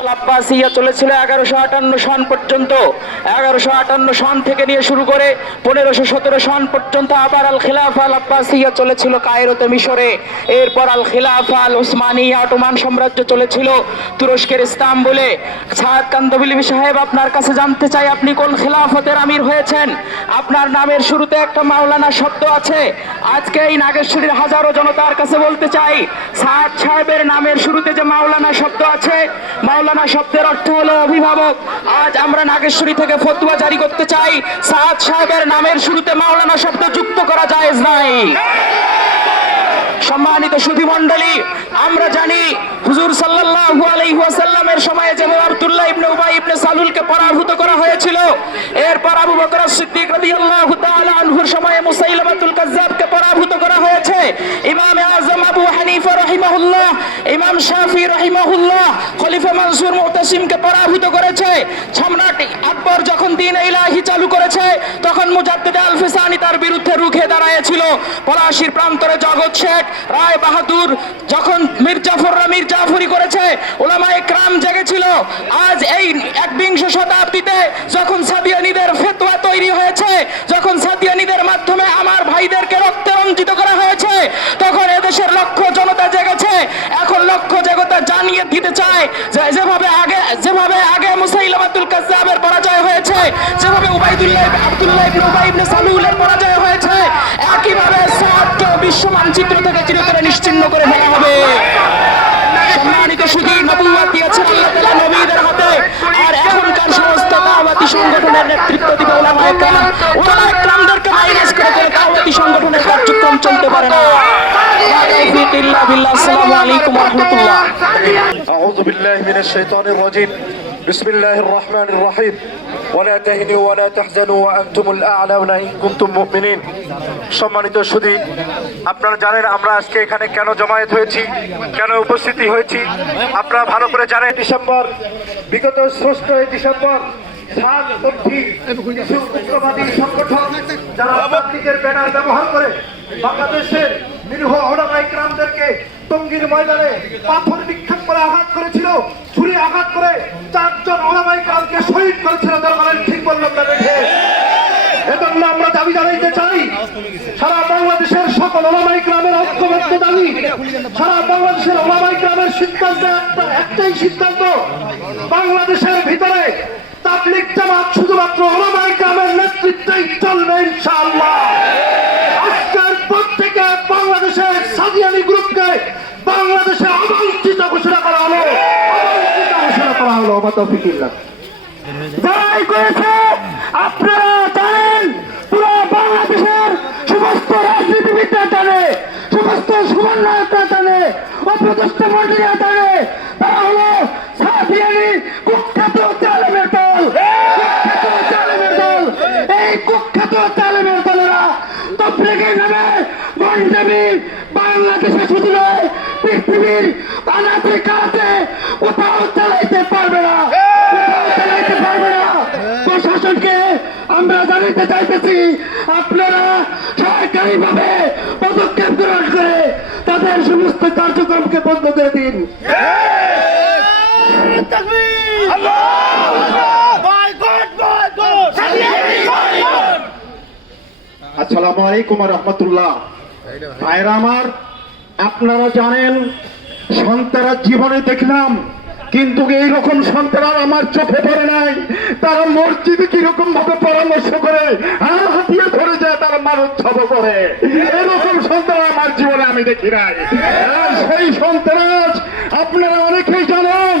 আব্বাসিয়া চলেছিল এগারোশো আটান্ন সন পর্যন্ত। এগারোশো আটান্ন সন থেকে নিয়ে শুরু করে পনেরোশো সতেরো সন পর্যন্ত আবার আল চলেছিল কায়রোতে মিশরে। এরপর আল আল অটোমান সাম্রাজ্য চলেছিল তুরস্কের সাহেব, আপনার কাছে জানতে চাই আপনি কোন খিলাফতের আমির হয়েছেন? আপনার নামের শুরুতে একটা মাওলানা শব্দ আছে। আজকে এই নাগেশ্বরীর হাজারো জনতার কাছে বলতে চাই, সাদ সাহেবের নামের শুরুতে যে মাওলানা শব্দ আছে মাওলানা শব্দের অর্থ হলো অভিভাবক। আজ আমরা নাগেশ্বরী থেকে ফতুয়া জারি করতে চাই। সাদ সাহেবের নামের শুরুতে মাওলানা শব্দ যুক্ত করা যায় নাই। সম্মানিত সুধী মন্ডলী আমরা জানি হুজুর সাল্লাল্লাহু আলাইহি ওয়াসাল্লামের সময়ে যেভাবে আব্দুল্লাহ ইবনে উবাই ইবনে সালুলকে পরাভূত করা হয়েছিল, এরপর আবু বকর সিদ্দিক রাদিয়াল্লাহু তাআলা আনহুর সময়ে মুসাইলামাতুল কাজ্জাবকে পরাভূত করা হয়েছে। ইমাম আযম আবু হানিফা রাহিমাহুল্লাহ, ইমাম শাফি রাহিমাহুল্লাহ, খলিফা মানসুর মুতাসিমকে পরাভূত করেছে। সম্রাট আকবর যখন দিন ইলাহি চালু করেছে, তখন মুজাদ্দিদ আল ফিসানি তার বিরুদ্ধে রুখে দাঁড়ায়েছিল পলাশির প্রান্তরে জগৎ শেখ রায় বাহাদুর যখন মির্জাফররা মির্জাফরি করেছে, ওলামায়ে ক্রাম জেগেছিল। আজ এই একবিংশ শতাব্দীতে যখন সাদিয়ানিদের ফেতোয়া তৈরি হয়েছে, যখন সাদিয়ানিদের মাধ্যমে আমার ভাইদেরকে রক্তে রঞ্জিত করা হয়েছে, তখন এদেশের লক্ষ জনতা জেগেছে। এখন লক্ষ জগতা জানিয়ে দিতে চায় যেভাবে আগে যেভাবে আগে মুসাইলামাতুল কাজ্জাবের পরাজয় হয়েছে, যেভাবে উবাইদুল্লাহ, আব্দুল্লাহ ইবনে উবাই ইবনে সালুলের পরাজয় বিশ্ব মানচিত্র থেকে চিরতরে নিশ্চিন্ন করে ফেলা হবে। সম্মানিত শুধু নবুয়াদ দিয়েছেন আল্লাহ নবীদের হাতে। আর এখনকার সমস্ত তাওয়াতি সংগঠনের নেতৃত্ব দিবে ওলামা একরাম ওলামা একরামদেরকে মাইনাস করে করে তাওয়াতি সংগঠনের কার্যক্রম চলতে পারে না। আসসালামু আলাইকুম ওয়া রাহমাতুল্লাহ। আউযু বিল্লাহি মিনাশ শাইতানির রাজীম। بسم الله الرحمن الرحيم ولا تهنوا ولا تحزنوا وأنتم الأعلون إن كنتم مؤمنين সম্মানিত সুধী আপনারা জানেন আমরা আজকে এখানে কেন জমায়েত হয়েছি কেন উপস্থিতি হয়েছি আপনারা ভালো করে জানেন ডিসেম্বর বিগত ষষ্ঠ ডিসেম্বর সাতপন্থী কিছু উগ্রবাদী সংগঠন যারা তাবলীগের ব্যানার ব্যবহার করে বাংলাদেশের নিরীহ ওলামাই গ্রামদেরকে টঙ্গীর ময়দানে পাথর নিক্ষেপ করে আঘাত করেছিল, ছুরি আঘাত করে চারজন ওলামাই গ্রামকে শহীদ করেছিল দরবারের ঠিক বললাম না দেখে এজন্য আমরা দাবি জানাইতে চাই, সারা বাংলাদেশের সকল গ্রামের ঐক্যবদ্ধ দাবি, সারা বাংলাদেশের গ্রামের সিদ্ধান্ত একটা একটাই সিদ্ধান্ত, বাংলাদেশের ভিতরে জামাত শুধুমাত্র ওলামাই গ্রামের নেতৃত্বেই চলবে ইনশাআল্লাহ। হলো মাতাফিকিল্লাহ যারাই করেছে, আপনারা জানেন, পুরো বাংলাদেশের সমস্ত রাজনীতিবিদরা জানে, সমস্ত সমন্বয়করা জানে অপ্রদস্ত মন্ত্রীরা জানে, তারা হলো সাথিয়ানি কুখ্যাত চালেমের দল। কুখ্যাত দল। এই কুখ্যাত চালেমের দলেরা তফলিগের নামে মন্ডবী বাংলাদেশে শুধু নয়, পৃথিবীর আনাতে কাছে কোথাও চালাইতে পারবে না। পারবে না। প্রশাসনকে আমরা চাইতেছি, আপনারা পদক্ষেপ গ্রহণ করে তাদের সমস্ত কার্যক্রমকে বন্ধ করে দিন। আলাইকুম রহমতুল্লাহ। ভাইরা আমার, আপনারা জানেন, সন্তারা জীবনে দেখলাম কিন্তু এইরকম সন্তান আমার চোখে পড়ে নাই। তারা মসজিদে কীরকম ভাবে পরামর্শ করে, হাত হাতিয়ে ধরে যায়, তারা মানুষ ছব করে। এরকম সন্তান আমার জীবনে আমি দেখি নাই। সেই সন্ত্রাস আপনারা অনেকেই জানেন,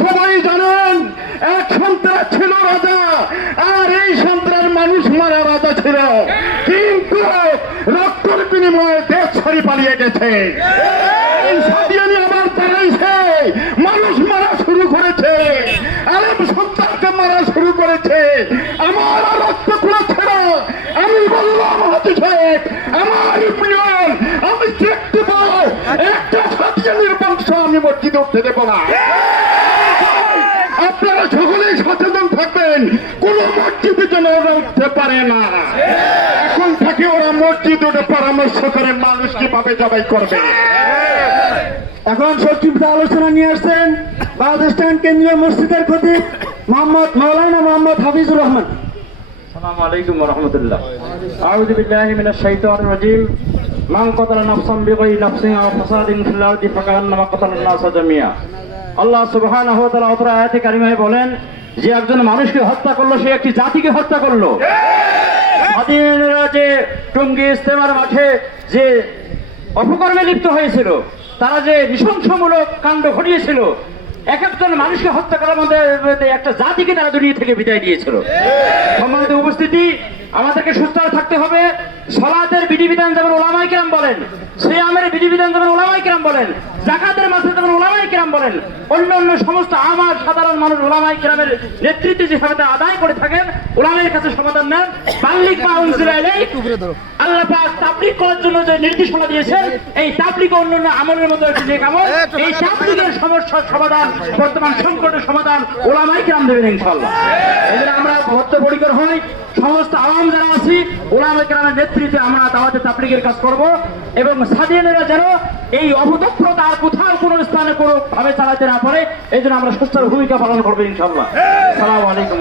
সবাই জানেন, এক সন্ত্রাস ছিল রাজা, আর এই সন্ত্রাস মানুষ মারা রাজা ছিল। কিন্তু রক্তর বিনিময়ে দেশ ছাড়ি পালিয়ে গেছে। এই সাদিয়ানি আবার মানুষ মারা শুরু করেছে আরব সন্তানকে মারা করেছে আমার রক্ত না আমি বললাম, হাতি সাহেব, আমার ইউনিয়ন, আমি দেখতে পাবো। একটা সাদিয়ানির বংশ আমি মসজিদে উঠতে দেবো না। আপনারা সকলেই সচেতন থাকবেন, কোন মসজিদে যেন ওরা উঠতে পারে না। এখন থেকে ওরা মসজিদ উঠে পরামর্শ করে মানুষ কীভাবে জবাই করবে। এখন সংক্ষিপ্ত আলোচনা নিয়ে আসছেন। বাংলাদেশ স্ট্যান্ড কেন্দ্রীয় মসজিদের খতিব মোহাম্মদ মৌলানা মোহাম্মদ হাফিজুর রহমান। আসসালামু আলাইকুম রহমতুল্লাহ। আউযু বিল্লাহি মিনাশ শাইতানির রাজিম। মান কাতালা নাফসান বিগাইরি নাফসিন আও ফাসাদিন ফিল আরদি ফাকান্নামা কাতালান নাসা জামিয়া আল্লাহ সুবহানাহু ওয়া তাআলা অত্র আয়াতে কারিমায় বলেন যে একজন মানুষকে হত্যা করল সে একটি জাতিকে হত্যা করল। যে টুঙ্গি ইস্তেমার মাঠে যে অপকর্মে লিপ্ত হয়েছিল তারা যে নৃশংসমূলক কাণ্ড ঘটিয়েছিল এক একজন মানুষকে হত্যা করার মধ্যে একটা জাতিকে তারা দুনিয়া থেকে বিদায় দিয়েছিল সম্মানিত উপস্থিতি, আমাদেরকে সুস্থ থাকতে হবে। সলাতের বিধিবিধান যেমন ওলামাই কিরাম বলেন আমের বিধিবিধান যেমন ওলামাই কিরাম বলেন, জাকাতের মাসে যেমন ওলামাই কিরাম বলেন অন্য অন্য সমস্ত আমার সাধারণ মানুষ ওলামাই কিরামের নেতৃত্বে যেভাবে তারা আদায় করে থাকেন ওলামের কাছে সমাধান নেন। বাল্লিক বা আল্লাহ পাক তাবলিগ করার জন্য যে নির্দেশনা দিয়েছেন এই তাবলিগ অন্য অন্য আমলের মতো একটি নেক আমল এই তাবলিগের সমস্যার সমাধান বর্তমান সংকটের সমাধান ওলামাই কিরাম দেবেন ইনশাআল্লাহ। এই আমরা বদ্ধপরিকর হই সমস্ত আওয়াম যারা আছি ওলামা কিরামের নেতৃত্বে আমরা দাওয়াতে তাবলিগের কাজ করব এবং স্বাধীনেরা যেন এই অবদক্ষতা আর কোথাও কোন স্থানে কোনো ভাবে চালাতে না পারে এই জন্য আমরা সুস্থ ভূমিকা পালন করব ইনশাল্লাহ সালাম আলাইকুম